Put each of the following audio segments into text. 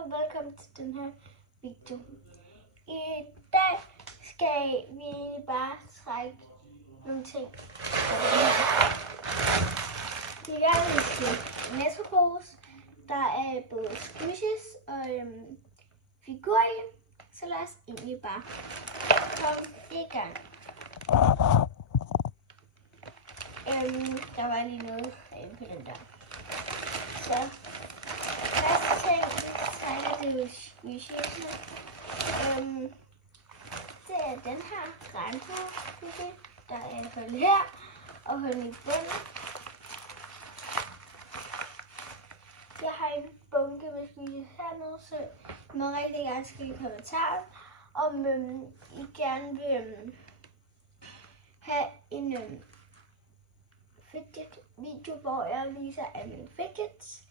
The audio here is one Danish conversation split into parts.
og velkommen til den her video. I dag skal vi egentlig bare trække nogle ting. Vi er gerne til Netto-pose. Der er både squishes og figurer i. Så lad os egentlig bare komme i gang. Der var lige noget på den der. Så første ting, vi trækker, det er jo squishiesne. Det er den her regnbue, der er hul her og hul i bunden. Jeg har en bunke med squishies hernede, så I må rigtig gerne skrive i kommentarer, om I gerne vil have en fidget video, hvor jeg viser alle mine fidgets.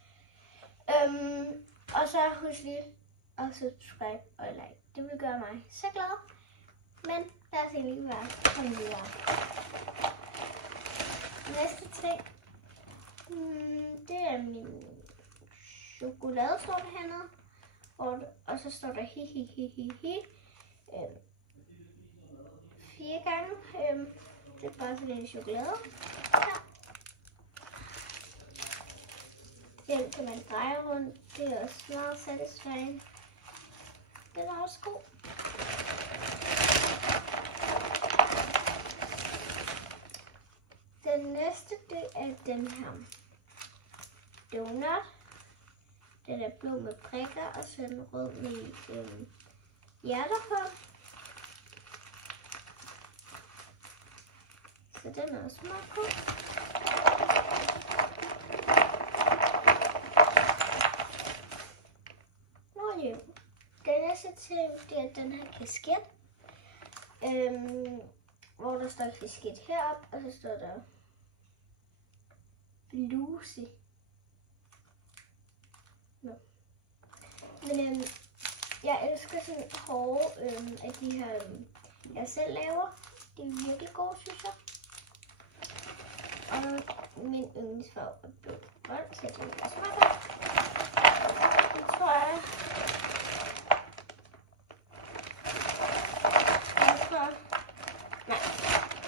Og så husk lige at subscribe og like. Det vil gøre mig så glad. Men lad os egentlig bare komme videre. Næste ting, det er min chokoladesorte hernede. Og så står der hi. 4 gange. Det er bare sådan en chokolade. Her. Den kan man dreje rundt. Det er også meget satisfying. Den er også god. Den næste, det er den her donut. Den er blå med prikker og så en rød med hjerter på. Så den er også meget god. Den næste ting, det er den her kasket, hvor der står kasket heroppe, og så står der Lucy. No. Men jeg elsker sådan hårde af de her, jeg selv laver. De er virkelig gode, synes jeg. Og min yndlingsfarve er blå og grøn, så det er også meget godt. Det tror jeg.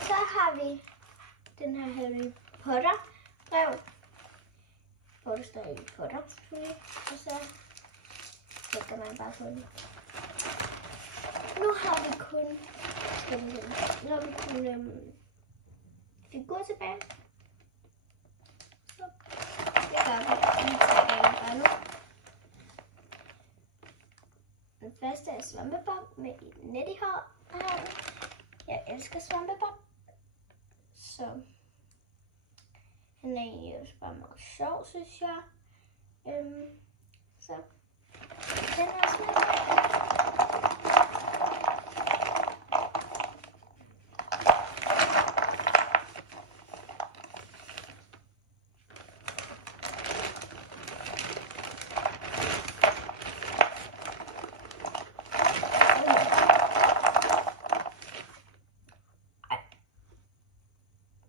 Så har vi den her Harry Potter brev, hvor der står Harry Potter selvfølgelig, og så lægger man bare på den. Nu har vi kun figur tilbage. Så det gør vi. Vi trækker bare nu. Den første er Svampebob med et net i håret. Jeg elsker Svampebob. Så han er egentlig også bare meget sjov, synes jeg. Så den er smidt.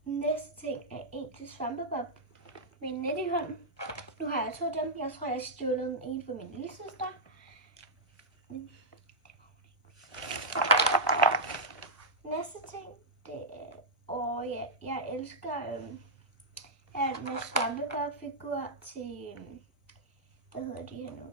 Næste ting er en til Svampebob med en net i hånden. Nu har jeg 2 af dem. Jeg tror, jeg har stjålet en for min lille søster. Næste ting, det er, jeg elsker at med Svampebob-figur til, hvad hedder de her nu?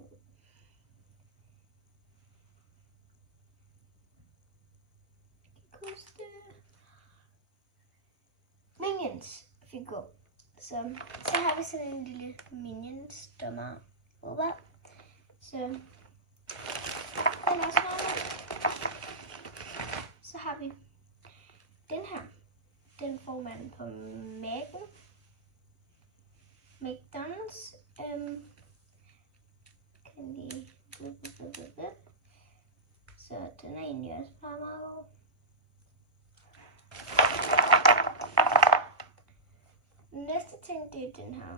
Minions figur. Så har vi sådan en lille Minions dommer over. Så den er også meget. Så har vi den her. Den får man på McDonald's. Kan lige. Så den er egentlig også meget god. Næste ting, det er den her.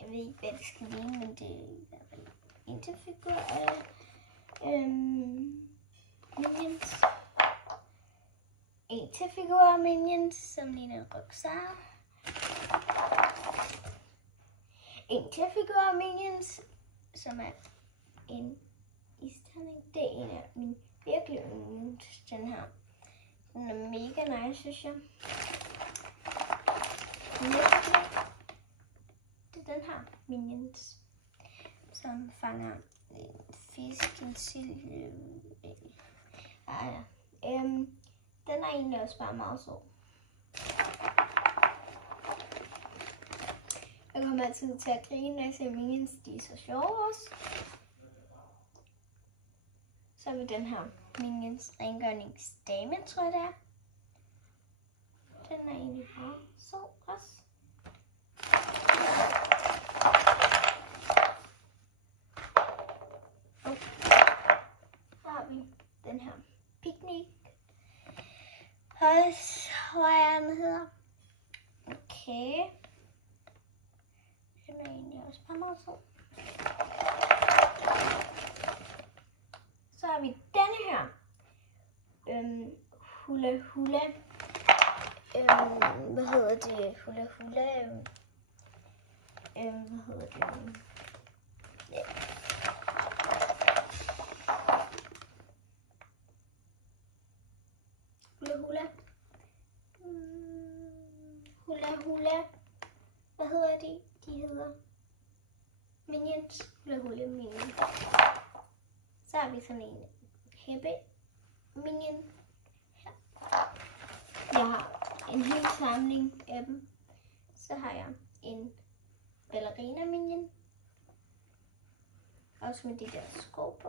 Jeg ved ikke, hvad det skal ligne, men det er i hvert fald en til figur af Minions. En til figur af Minions, som ligner en rygsæk. En til figur af Minions, som er en isterning. Det er en af mine virkelig yndlings, den her. Den er mega nice, synes jeg. Det er den her Minions, som fanger en fisk, en sild. Ja. Den er egentlig også bare meget sød. Jeg kommer altid til at grine, når jeg ser Minions. De er så sjove også. Så har vi den her Minions rengøringsdame, tror jeg det er. Den er egentlig meget sød også. Så har vi den her Picnic. Hvad er den hedder? Okay. Den er egentlig også bare meget sød. Så har vi denne her. Hula Hula. Hvad hedder det? Hula Hula. Hvad hedder det? Ja. Hula Hula. Hula Hula. Hvad hedder de? De hedder Minions. Hula Hula Minions. Så har vi sådan en Heppe Minion her. Jeg har en hel samling af dem. Så har jeg en ballerina Minion. Også med de der sko på.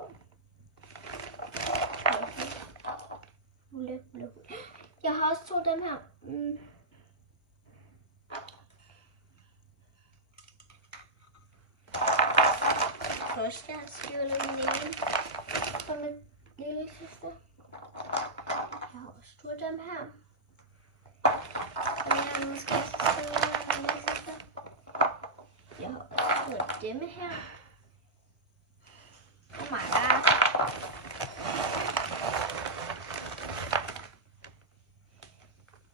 Okay. Hula, hula, hula. Jeg har også to dem her. Først jeg skjuler min ene fra mit lille søster. Jeg har også to dem her. Og jeg har måske skjuler min lille søster. Jeg har også to dem her. Oh my god.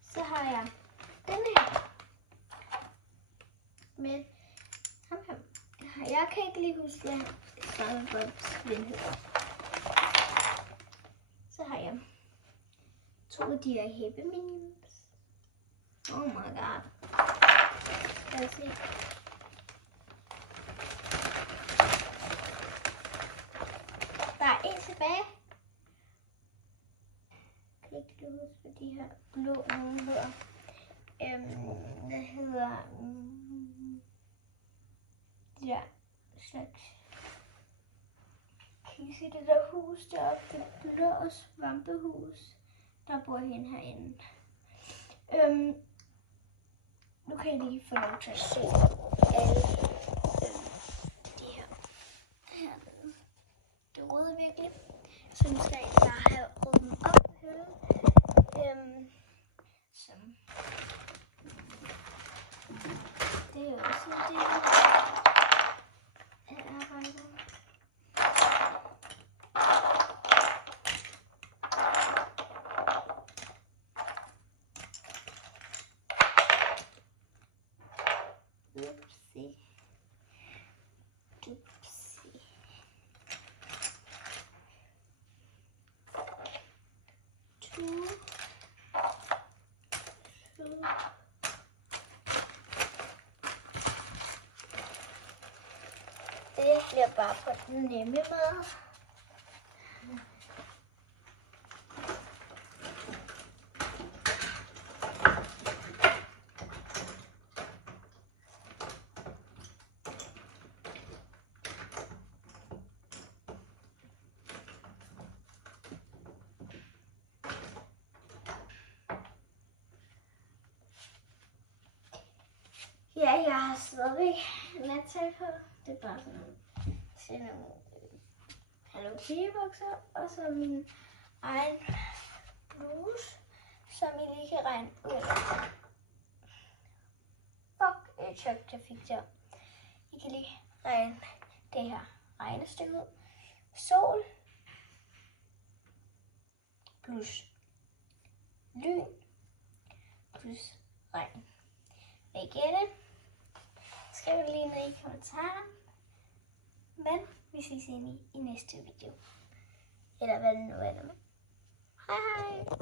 Så har jeg denne her. Med ham her. Jeg kan ikke lige huske, hvad SpongeBob's ven hedder. Så har jeg to af de her Heppe Minions. Oh my god. Lad os se. Der er en tilbage. Jeg kan ikke lige huske, hvad de her blå nogen hedder. Hvad hedder de der slags. Kan I se det der hus deroppe? Det blå svampehus. Der bor hende herinde. Nu kan I lige få lov til at se alle de her. Hernede. Det røde virkelig. Så nu skal jeg bare have rødt dem op på hylden. Som det er jo også en del af arbejdet. Upsi. Dupsi. Det bliver bare på den nemme måde. Ja, jeg har stadig nattøj på. Det er bare sådan nogle Hello Kitty-bukser, og så min egen bluse, som I lige kan regne ud. Fuck, et chok, jeg fik der. I kan lige regne det her regnestykke ud. Sol plus lyn plus regn. Vil I gætte? Skriv det lige ned i kommentaren. Men vi vi ses ind i næste video. Eller hvad det nu er. Hej hej!